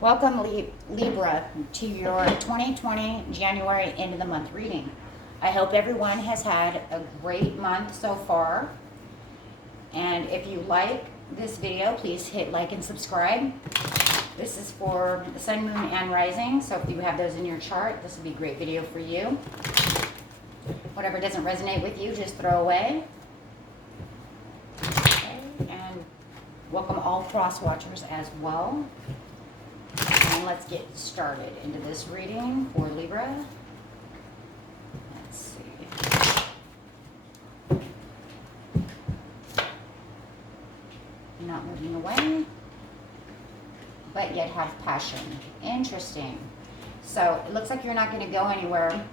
Welcome, Libra, to your 2020 January end of the month reading. I hope everyone has had a great month so far. And if you like this video, please hit like and subscribe. This is for the sun, moon, and rising. So if you have those in your chart, this will be a great video for you. Whatever doesn't resonate with you, just throw away. Okay, and welcome all cross watchers as well. And let's get started into this reading for Libra. Let's see. Not moving away, but yet have passion. Interesting. So it looks like you're not going to go anywhere.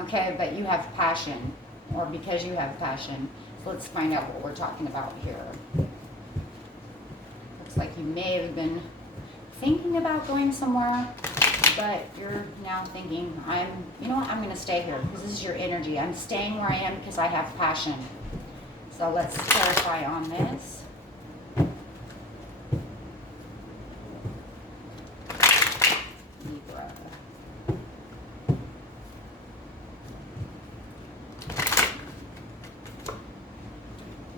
Okay, but you have passion, or because you have passion. So let's find out what we're talking about here. Looks like you may have been thinking about going somewhere, but you're now thinking, you know what, I'm going to stay here because this is your energy. I'm staying where I am because I have passion. So let's clarify on this. Libra.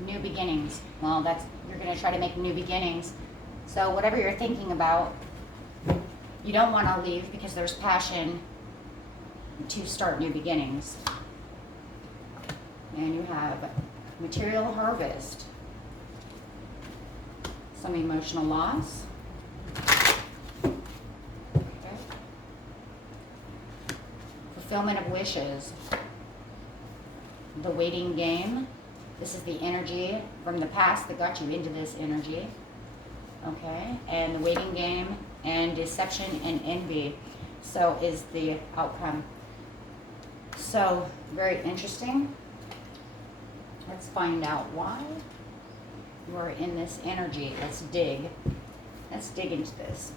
New beginnings. Well, you're going to try to make new beginnings. So whatever you're thinking about, you don't want to leave because there's passion to start new beginnings. And you have material harvest, some emotional loss. Okay. Fulfillment of wishes, the waiting game. This is the energy from the past that got you into this energy. Okay, and the waiting game and deception and envy. So is the outcome. So very interesting. Let's find out why you are in this energy. Let's dig. Let's dig into this.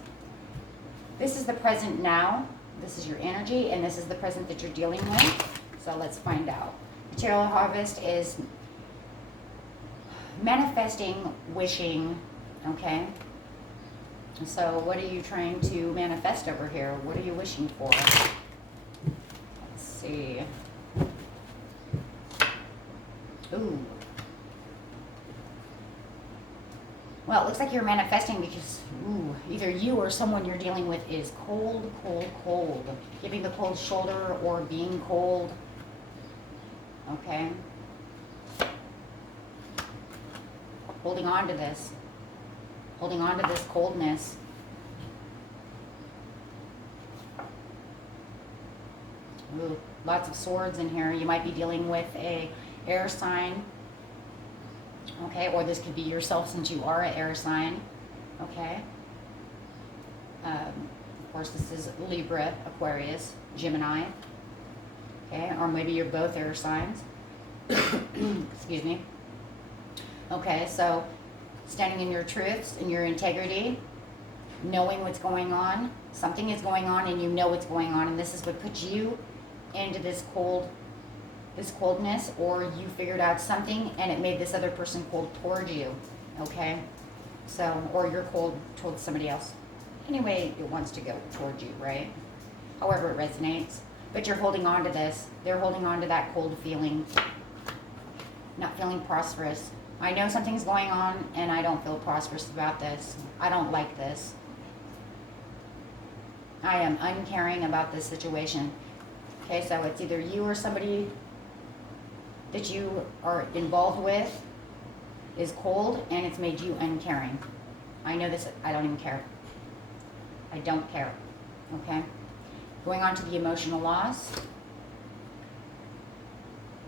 This is the present now. This is your energy, and this is the present that you're dealing with. So let's find out. Material harvest is manifesting, wishing. Okay, so what are you trying to manifest over here? What are you wishing for? Let's see. Ooh. Well, it looks like you're manifesting because either you or someone you're dealing with is cold, cold, cold. Giving the cold shoulder or being cold. Okay. Holding on to this. Holding on to this coldness. Ooh, lots of swords in here. You might be dealing with a air sign. Okay, or this could be yourself since you are an air sign. Okay. Of course, this is Libra, Aquarius, Gemini. Okay, or maybe you're both air signs. Excuse me. Okay, so standing in your truths and your integrity, knowing what's going on. Something is going on and you know what's going on, and this is what puts you into this coldness, or you figured out something and it made this other person cold toward you. Okay? So, or you're cold towards somebody else. Anyway, it wants to go toward you, right? However it resonates. But you're holding on to this. They're holding on to that cold feeling. Not feeling prosperous. I know something's going on and I don't feel prosperous about this. I don't like this. I am uncaring about this situation. Okay, so it's either you or somebody that you are involved with is cold and it's made you uncaring. I know this, I don't even care. I don't care. Okay? Going on to the emotional loss.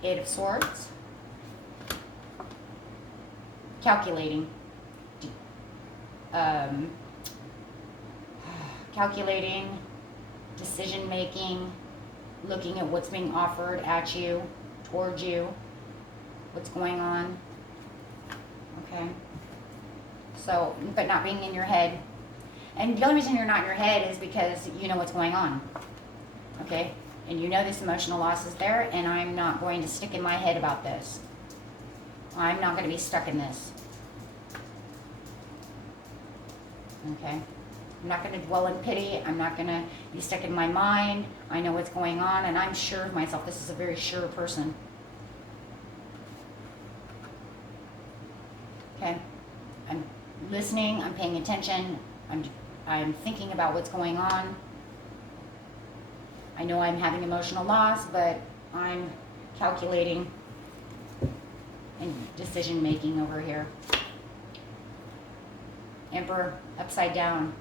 Eight of Swords. Calculating. Calculating, decision making, looking at what's being offered at you, towards you, what's going on. Okay. So, but not being in your head. And the only reason you're not in your head is because you know what's going on. Okay? And you know this emotional loss is there, and I'm not going to stick in my head about this. I'm not going to be stuck in this. Okay? I'm not going to dwell in pity. I'm not going to be stuck in my mind. I know what's going on, and I'm sure of myself. This is a very sure person. Okay? I'm listening. I'm paying attention. I'm thinking about what's going on. I know I'm having emotional loss, but I'm calculating and decision making over here. Emperor upside down.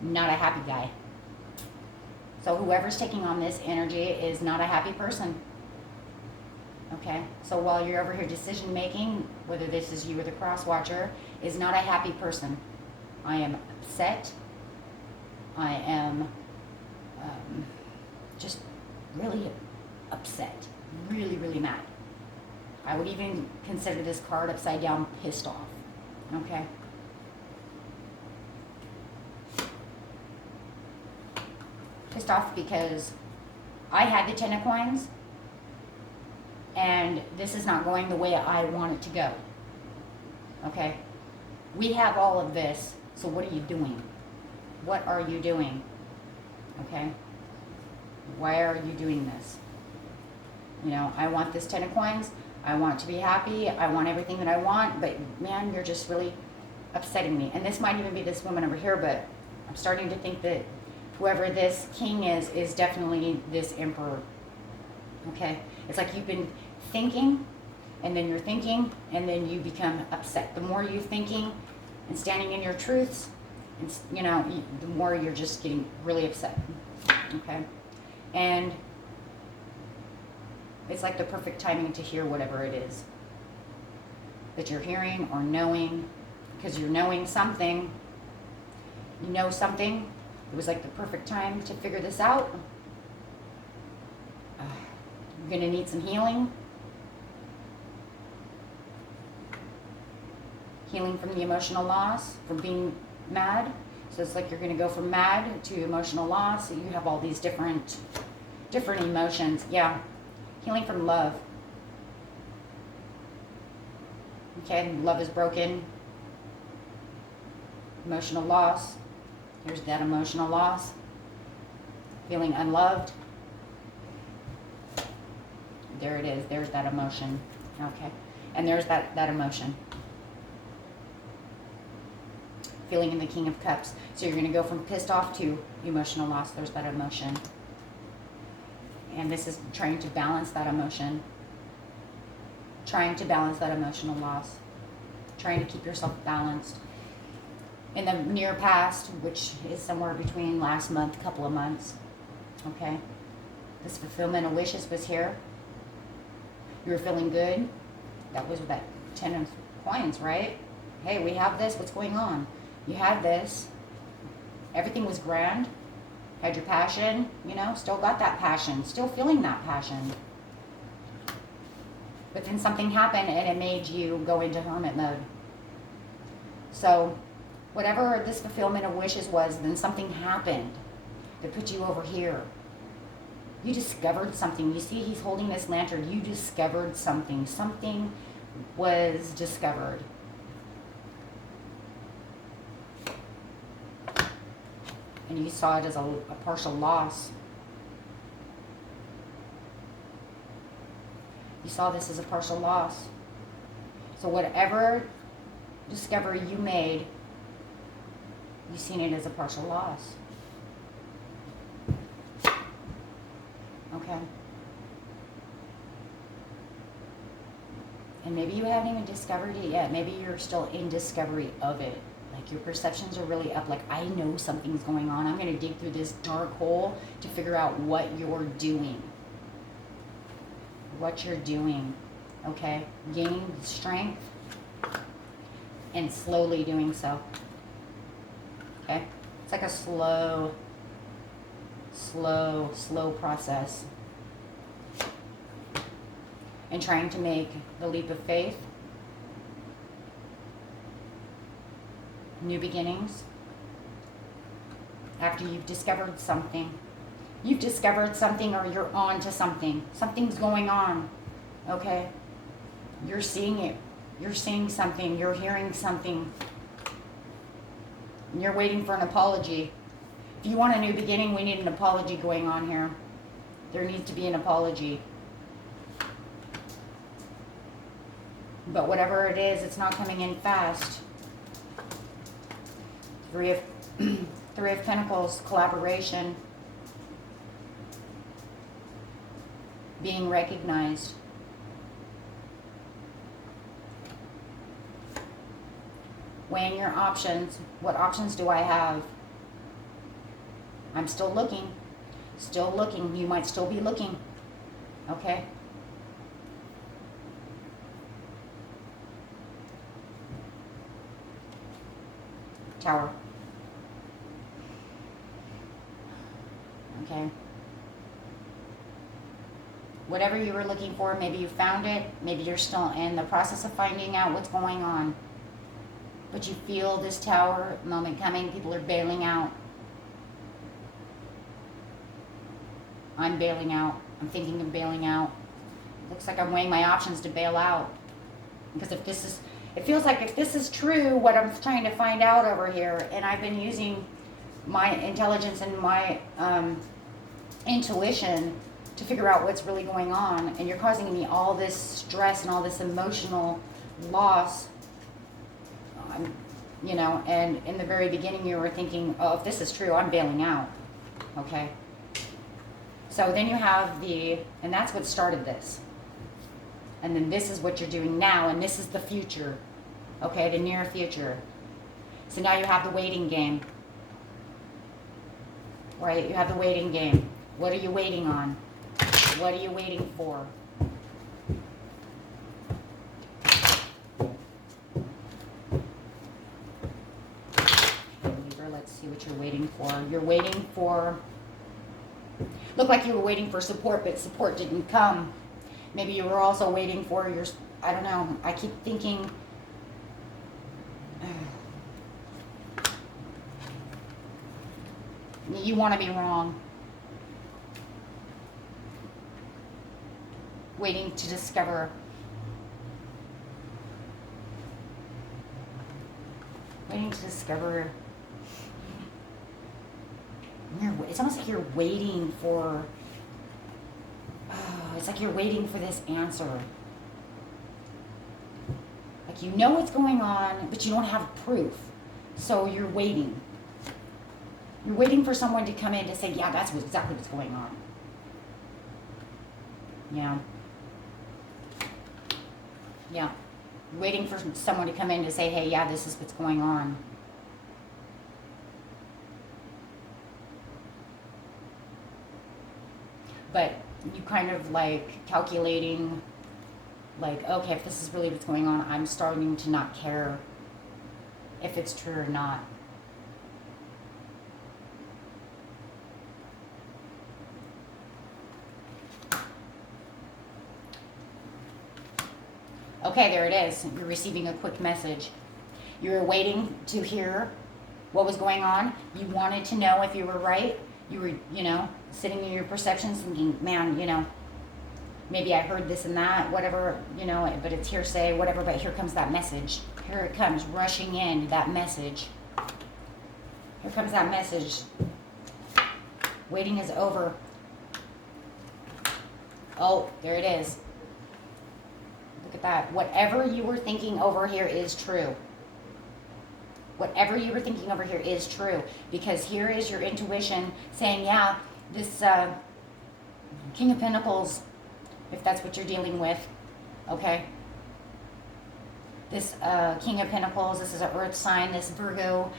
Not a happy guy. So whoever's taking on this energy is not a happy person. Okay? So while you're over here decision making, whether this is you or the cross watcher, is not a happy person. I am upset. I am just really upset. Really, really mad. I would even consider this card upside down pissed off. Okay? Pissed off because I had the 10 of coins and this is not going the way I want it to go. Okay? We have all of this, so what are you doing? What are you doing? Okay? Why are you doing this? You know, I want this 10 of coins. I want to be happy. I want everything that I want, but man, you're just really upsetting me. And this might even be this woman over here, but I'm starting to think that whoever this king is definitely this emperor. Okay? It's like you've been thinking, and then you're thinking, and then you become upset. The more you're thinking and standing in your truths, it's, you know, the more you're just getting really upset. Okay? And it's like the perfect timing to hear whatever it is that you're hearing or knowing, because you're knowing something. You know something. It was like the perfect time to figure this out. You're going to need some healing. Healing from the emotional loss, from being mad. So it's like you're going to go from mad to emotional loss. So you have all these different emotions. Yeah. Healing from love. Okay, love is broken. Emotional loss. Here's that emotional loss. Feeling unloved. There it is. There's that emotion. Okay. And there's that emotion. Feeling in the King of Cups. So you're going to go from pissed off to emotional loss. There's that emotion. And this is trying to balance that emotion. Trying to balance that emotional loss. Trying to keep yourself balanced. In the near past, which is somewhere between last month, couple of months. Okay? This fulfillment of wishes was here. You were feeling good. That was that 10 of coins, right? Hey, we have this. What's going on? You had this. Everything was grand. Had your passion, you know, still got that passion, still feeling that passion. But then something happened and it made you go into hermit mode. So whatever this fulfillment of wishes was, then something happened that put you over here. You discovered something. You see, he's holding this lantern. You discovered something. Something was discovered. And you saw it as a partial loss. You saw this as a partial loss. So whatever discovery you made, you've seen it as a partial loss. Okay? And maybe you haven't even discovered it yet. Maybe you're still in discovery of it. Like your perceptions are really up. Like, I know something's going on. I'm going to dig through this dark hole to figure out what you're doing. What you're doing. Okay? Gaining strength and slowly doing so. Okay? It's like a slow process. And trying to make the leap of faith. New beginnings. After you've discovered something. You've discovered something or you're on to something. Something's going on. Okay? You're seeing it. You're seeing something. You're hearing something. And you're waiting for an apology. If you want a new beginning, we need an apology going on here. There needs to be an apology. But whatever it is, it's not coming in fast. Three of Pentacles, collaboration. Being recognized. Weighing your options. What options do I have? I'm still looking. Still looking. You might still be looking. Okay? Tower. Okay. Whatever you were looking for, maybe you found it. Maybe you're still in the process of finding out what's going on. But you feel this Tower moment coming. People are bailing out. I'm bailing out. I'm thinking of bailing out. Looks like I'm weighing my options to bail out. Because if this is, it feels like if this is true, what I'm trying to find out over here, and I've been using my intelligence and my intuition to figure out what's really going on, and you're causing me all this stress and all this emotional loss, you know, and in the very beginning you were thinking, oh, if this is true, I'm bailing out, okay? So then you have the, and that's what started this. And then this is what you're doing now, and this is the future, okay, the near future. So now you have the waiting game, right? You have the waiting game. What are you waiting on? What are you waiting for? Libra, let's see what you're waiting for. You're waiting for, looked like you were waiting for support, but support didn't come. Maybe you were also waiting for your, I don't know, I keep thinking, you want to be wrong. Waiting to discover. Waiting to discover. It's almost like you're waiting for, it's like you're waiting for this answer. Like you know what's going on, but you don't have proof. So you're waiting. You're waiting for someone to come in to say, yeah, that's exactly what's going on. Yeah. Yeah. You're waiting for someone to come in to say, hey, yeah, this is what's going on. But you kind of like calculating, like, okay, if this is really what's going on, I'm starting to not care if it's true or not. Okay, there it is. You're receiving a quick message. You were waiting to hear what was going on. You wanted to know if you were right. You were, you know, sitting in your perceptions thinking, man, you know, maybe I heard this and that, whatever, you know, but it's hearsay, whatever, but here comes that message. Here it comes, rushing in, that message. Here comes that message. Waiting is over. Oh, there it is. Look at that. Whatever you were thinking over here is true. Whatever you were thinking over here is true. Because here is your intuition saying, yeah, this King of Pentacles, if that's what you're dealing with, okay? This King of Pentacles, this is an earth sign, this Virgo,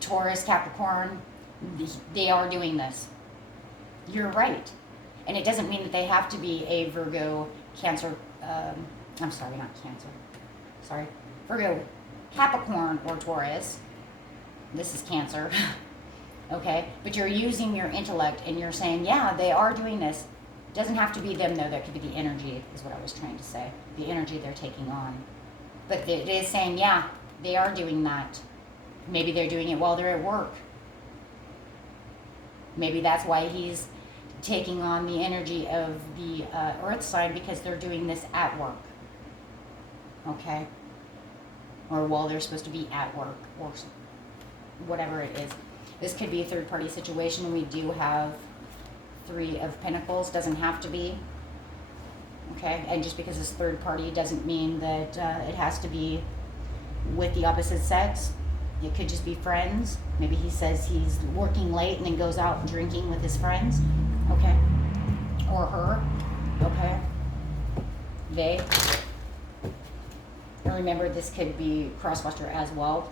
Taurus, Capricorn, they are doing this. You're right. And it doesn't mean that they have to be a Virgo, Cancer, I'm sorry, not Cancer. Sorry. Virgo, Capricorn, or Taurus. This is Cancer. Okay? But you're using your intellect and you're saying, yeah, they are doing this. Doesn't have to be them, though. That could be the energy, is what I was trying to say. The energy they're taking on. But it is saying, yeah, they are doing that. Maybe they're doing it while they're at work. Maybe that's why he's taking on the energy of the earth sign, because they're doing this at work. Okay? Or while they're supposed to be at work, or whatever it is. This could be a third party situation. We do have 3 of Pentacles, doesn't have to be. Okay, and just because it's third party doesn't mean that it has to be with the opposite sex. It could just be friends. Maybe he says he's working late and then goes out drinking with his friends. Okay, or her. Okay, they. And remember, this could be crosswatcher as well.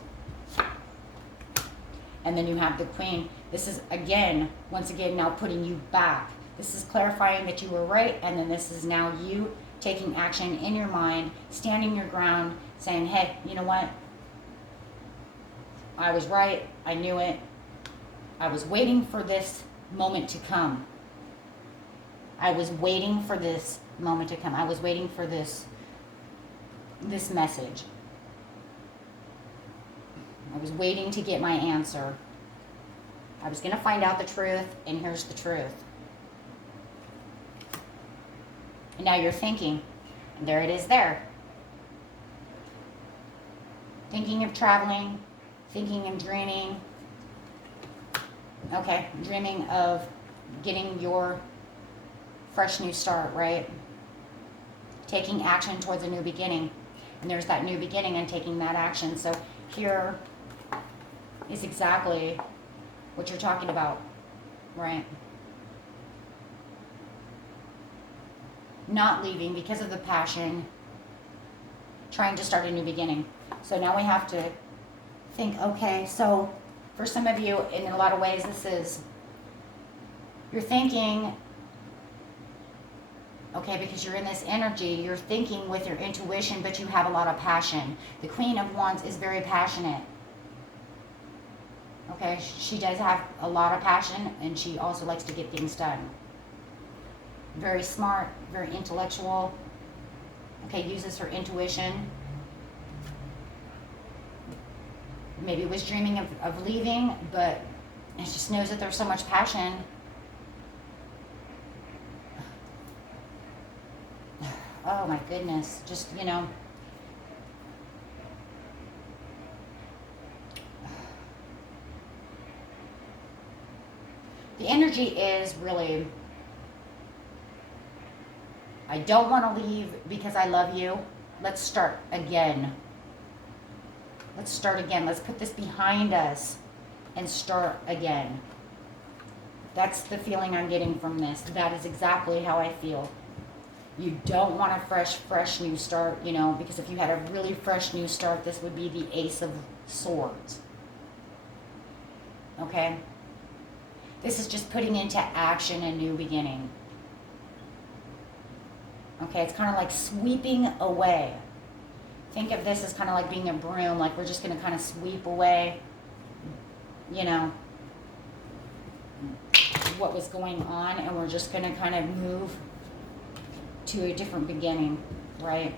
And then you have the Queen. This is, again, once again, now putting you back. This is clarifying that you were right, and then this is now you taking action in your mind, standing your ground, saying, hey, you know what? I was right. I knew it. I was waiting for this moment to come. I was waiting for this moment to come. I was waiting for this message. I was waiting to get my answer. I was going to find out the truth, and here's the truth. And now you're thinking, and there it is there. Thinking of traveling, thinking and dreaming. Okay, dreaming of getting your fresh new start, right? Taking action towards a new beginning. And there's that new beginning and taking that action. So here is exactly what you're talking about, right? Not leaving because of the passion, trying to start a new beginning. So now we have to think, okay, so for some of you, in a lot of ways, this is, you're thinking, okay, because you're in this energy, you're thinking with your intuition, but you have a lot of passion. The Queen of Wands is very passionate. Okay, she does have a lot of passion, and she also likes to get things done. Very smart, very intellectual. Okay, uses her intuition. Maybe was dreaming of leaving, but it just knows that there's so much passion. Oh my goodness, just, you know. The energy is really, I don't want to leave because I love you. Let's start again. Let's start again. Let's put this behind us and start again. That's the feeling I'm getting from this. That is exactly how I feel. You don't want a fresh new start, you know, because if you had a really fresh new start, this would be the Ace of Swords. Okay? This is just putting into action a new beginning. Okay, it's kind of like sweeping away. Think of this as kind of like being a broom, like we're just going to kind of sweep away, you know, what was going on, and we're just going to kind of move to a different beginning, right?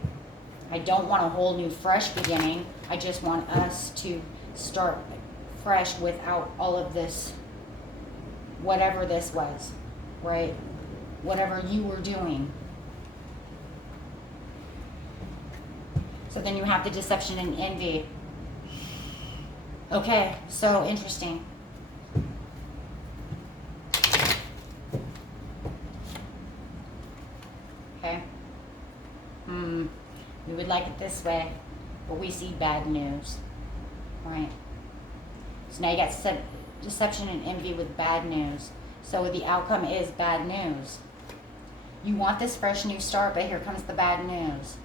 I don't want a whole new fresh beginning. I just want us to start fresh without all of this, whatever this was, right? Whatever you were doing. So then you have the deception and envy. Okay, so interesting. Okay. We would like it this way, but we see bad news. Right. So now you got deception and envy with bad news. So the outcome is bad news. You want this fresh new start, but here comes the bad news.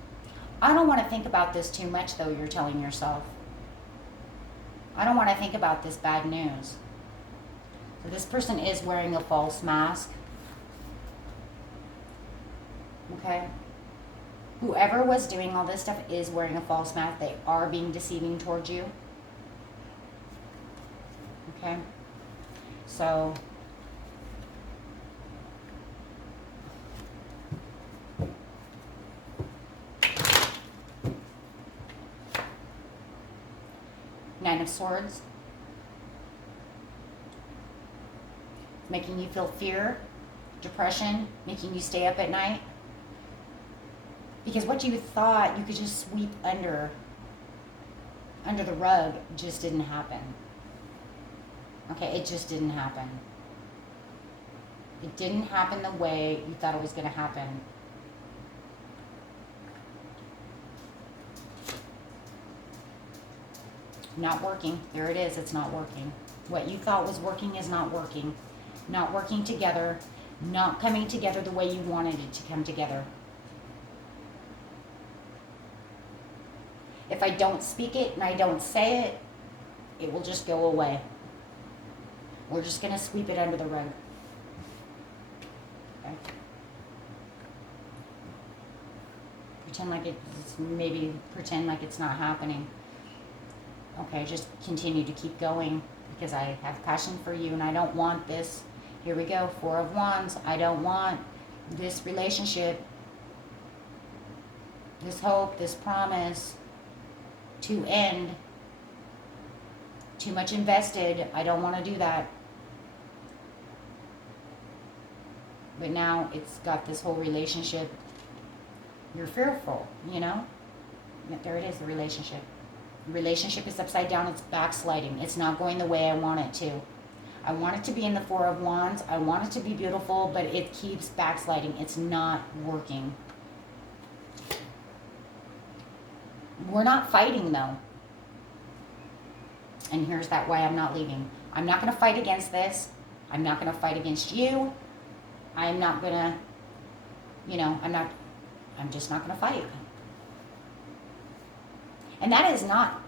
I don't want to think about this too much, though, you're telling yourself. I don't want to think about this bad news. So this person is wearing a false mask. Okay? Whoever was doing all this stuff is wearing a false mask. They are being deceiving towards you. Okay? So Nine of Swords. Making you feel fear, depression, making you stay up at night. Because what you thought you could just sweep under the rug just didn't happen. Okay, it just didn't happen. It didn't happen the way you thought it was going to happen. Not working. There it is. It's not working. What you thought was working is not working. Not working together. Not coming together the way you wanted it to come together. If I don't speak it and I don't say it, it will just go away. We're just going to sweep it under the rug. Okay. Pretend like it's not happening. Okay, just continue to keep going because I have passion for you and I don't want this. Here we go, 4 of Wands. I don't want this relationship, this hope, this promise to end. Too much invested. I don't want to do that. But now it's got this whole relationship. You're fearful, you know? There it is, the relationship. The relationship is upside down. It's backsliding. It's not going the way I want it to. I want it to be in the 4 of Wands. I want it to be beautiful, but it keeps backsliding. It's not working. We're not fighting, though. And here's that why I'm not leaving. I'm not going to fight against this. I'm not going to fight against you. I'm not going to, I'm just not going to fight. And that is not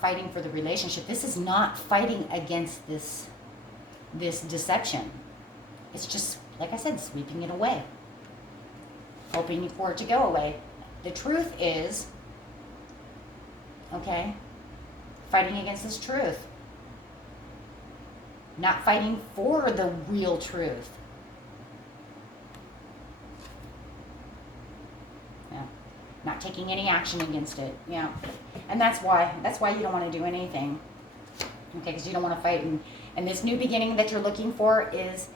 fighting for the relationship. This is not fighting against this deception. It's just, like I said, sweeping it away. Hoping for it to go away. The truth is, okay, fighting against this truth. Not fighting for the real truth. Yeah. Not taking any action against it. Yeah. And that's why you don't want to do anything. Okay, because you don't want to fight. And this new beginning that you're looking for is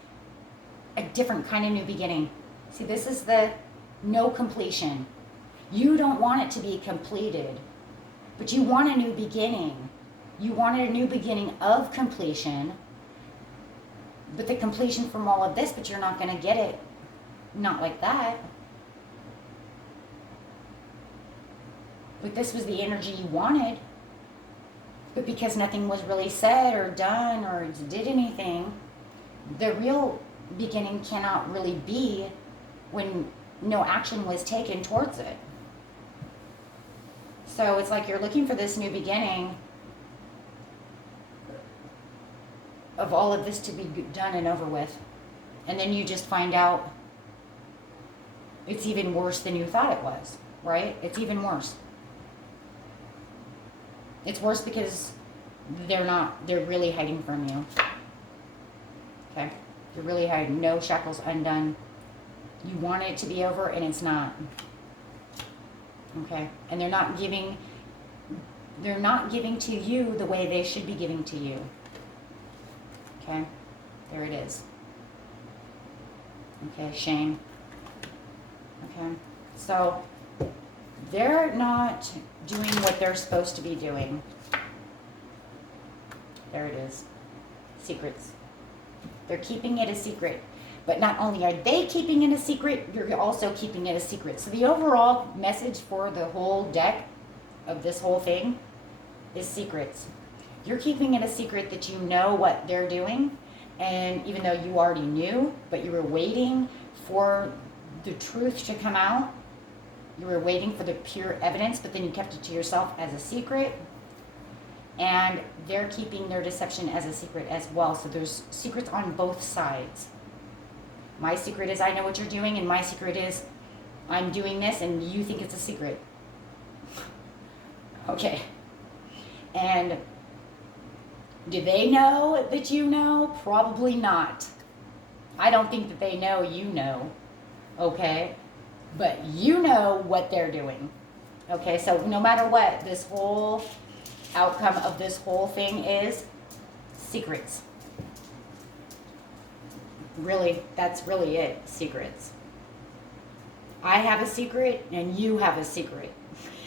a different kind of new beginning. See, this is the no completion. You don't want it to be completed. But you want a new beginning. You wanted a new beginning of completion. But the completion from all of this, but you're not going to get it. Not like that. But this was the energy you wanted. But because nothing was really said or done or did anything, the real beginning cannot really be when no action was taken towards it. So it's like you're looking for this new beginning of all of this to be done and over with. And then you just find out it's even worse than you thought it was, right? It's even worse. It's worse because they're really hiding from you. Okay? They're really hiding. No shackles undone. You want it to be over and it's not. Okay? And they're not giving to you the way they should be giving to you. Okay? There it is. Okay, shame. Okay? So they're not doing what they're supposed to be doing. There it is. Secrets. They're keeping it a secret. But not only are they keeping it a secret, you're also keeping it a secret. So the overall message for the whole deck of this whole thing is secrets. You're keeping it a secret that you know what they're doing. And even though you already knew, but you were waiting for the truth to come out. You were waiting for the pure evidence, but then you kept it to yourself as a secret. And they're keeping their deception as a secret as well. So there's secrets on both sides. My secret is I know what you're doing, and my secret is I'm doing this, and you think it's a secret. Okay. And do they know that you know? Probably not. I don't think that they know you know. Okay? But you know what they're doing. Okay, so no matter what, this whole outcome of this whole thing is secrets. Really, that's really it, secrets. I have a secret and you have a secret.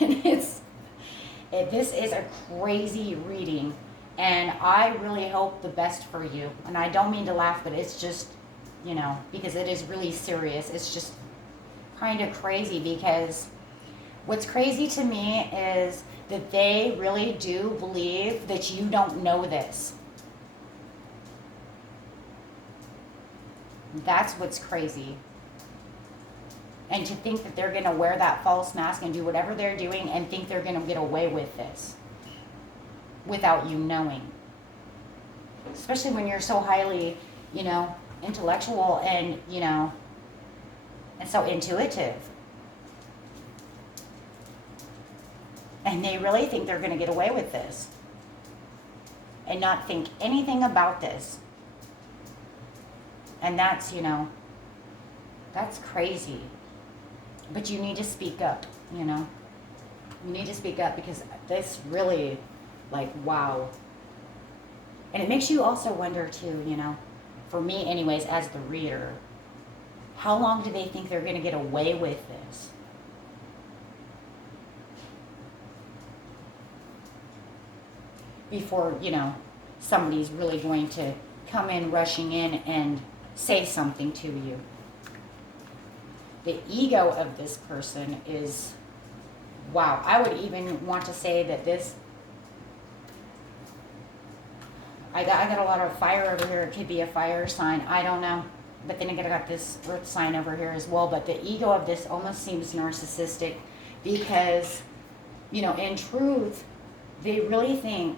And this is a crazy reading And I really hope the best for you. And I don't mean to laugh, but it's just, you know, because it is really serious. It's just kind of crazy, because what's crazy to me is that they really do believe that you don't know this. That's what's crazy. And to think that they're going to wear that false mask and do whatever they're doing and think they're going to get away with this without you knowing. Especially when you're so highly, you know, intellectual and, you know, and so intuitive. And they really think they're going to get away with this and not think anything about this. And that's, you know, that's crazy. But you need to speak up, you know. You need to speak up, because this really, like, wow. And it makes you also wonder too, you know, for me anyways, as the reader, how long do they think they're going to get away with this? Before, you know, somebody's really going to come in rushing in and say something to you. The ego of this person is, wow. I would even want to say that this, I got a lot of fire over here. It could be a fire sign. I don't know. But then again, I got this earth sign over here as well. But the ego of this almost seems narcissistic, because, you know, in truth, they really think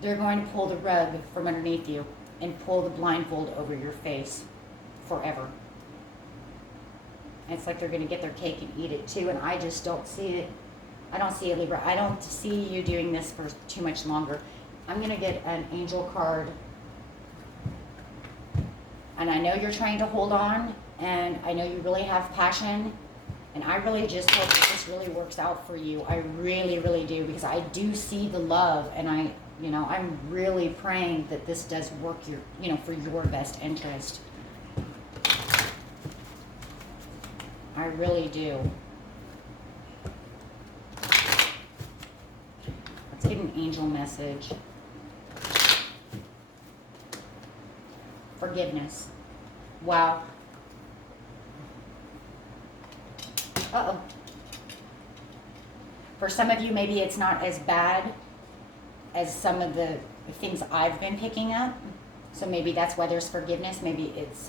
they're going to pull the rug from underneath you and pull the blindfold over your face forever. And it's like they're going to get their cake and eat it too. And I just don't see it. I don't see it, Libra. I don't see you doing this for too much longer. I'm going to get an angel card. And I know you're trying to hold on. And I know you really have passion. And I really just hope that this really works out for you. I really, really do. Because I do see the love. And I'm really praying that this does work for your best interest. I really do. Let's get an angel message. Forgiveness. Wow. Uh-oh. For some of you, maybe it's not as bad as some of the things I've been picking up. So maybe that's why there's forgiveness. Maybe it's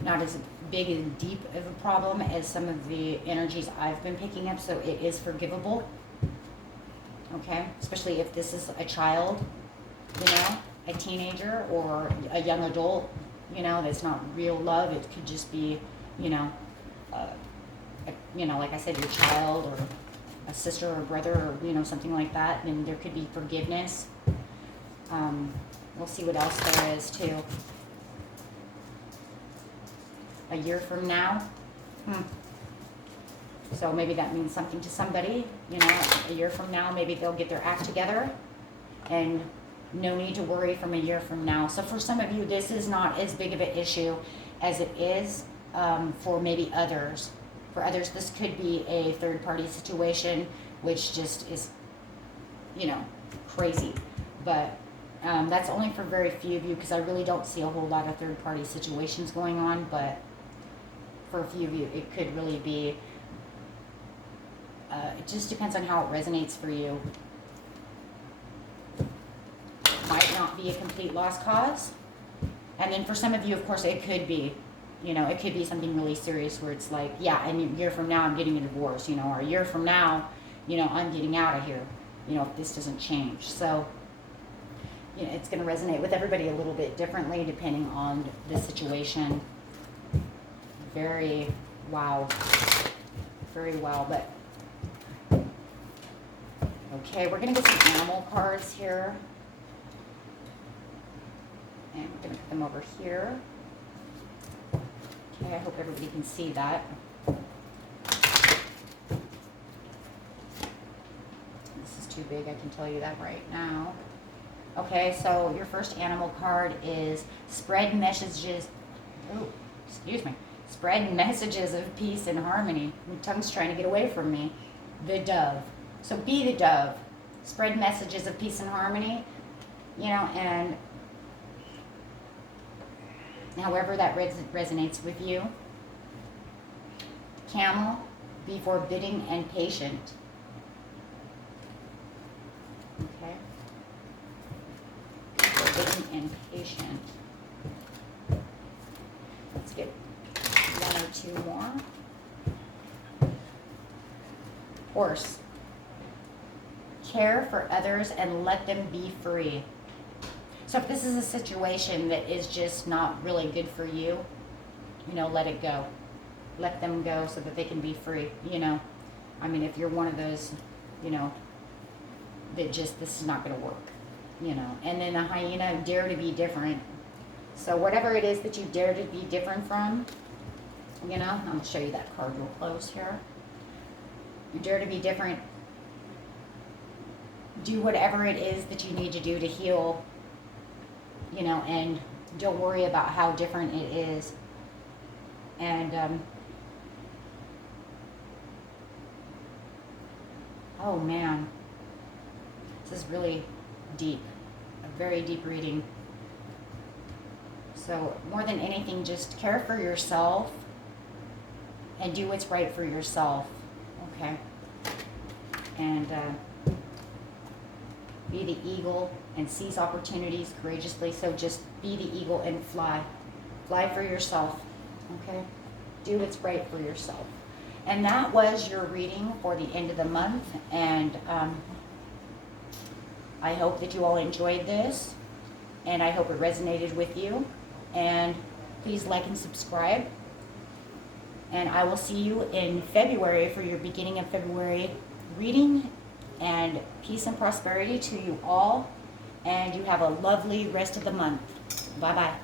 not as big and deep of a problem as some of the energies I've been picking up. So it is forgivable. Okay? Especially if this is a child, you know, a teenager or a young adult, you know, that's not real love. It could just be, you know, like I said, your child or a sister or brother or, you know, something like that. And there could be forgiveness. We'll see what else there is too. A year from now. So maybe that means something to somebody, you know, a year from now, maybe they'll get their act together and no need to worry from a year from now. So for some of you, this is not as big of an issue as it is for maybe others. For others, this could be a third-party situation, which just is, you know, crazy. But that's only for very few of you, because I really don't see a whole lot of third-party situations going on. But for a few of you, it could really be. It just depends on how it resonates for you. It might not be a complete lost cause. And then for some of you, of course, it could be. You know, it could be something really serious where it's like, yeah, and a year from now I'm getting a divorce, you know, or a year from now, you know, I'm getting out of here, you know, if this doesn't change. So, you know, it's going to resonate with everybody a little bit differently depending on the situation. Very wow. Very wow. But, okay, we're going to get some animal cards here. And we're going to put them over here. Okay, I hope everybody can see that. This is too big, I can tell you that right now. Okay, so your first animal card is spread messages. Oh, excuse me. Spread messages of peace and harmony. My tongue's trying to get away from me. The dove. So be the dove. Spread messages of peace and harmony. You know, and however that resonates with you. Camel, be forbidding and patient. Okay. Forbidding and patient. Let's get one or two more. Horse. Care for others and let them be free. So if this is a situation that is just not really good for you, you know, let it go. Let them go so that they can be free, you know. I mean, if you're one of those, you know, that just, this is not going to work, you know. And then the hyena, dare to be different. So whatever it is that you dare to be different from, you know, I'm going to show you that card real close here. You dare to be different. Do whatever it is that you need to do to heal, you know, and don't worry about how different it is. And, oh man, this is really deep, a very deep reading. So more than anything, just care for yourself and do what's right for yourself, okay? And be the eagle and seize opportunities courageously. So just be the eagle and fly. Fly for yourself, okay? Do what's right for yourself. And that was your reading for the end of the month. And I hope that you all enjoyed this. And I hope it resonated with you. And please like and subscribe. And I will see you in February for your beginning of February reading. And peace and prosperity to you all. And you have a lovely rest of the month. Bye-bye.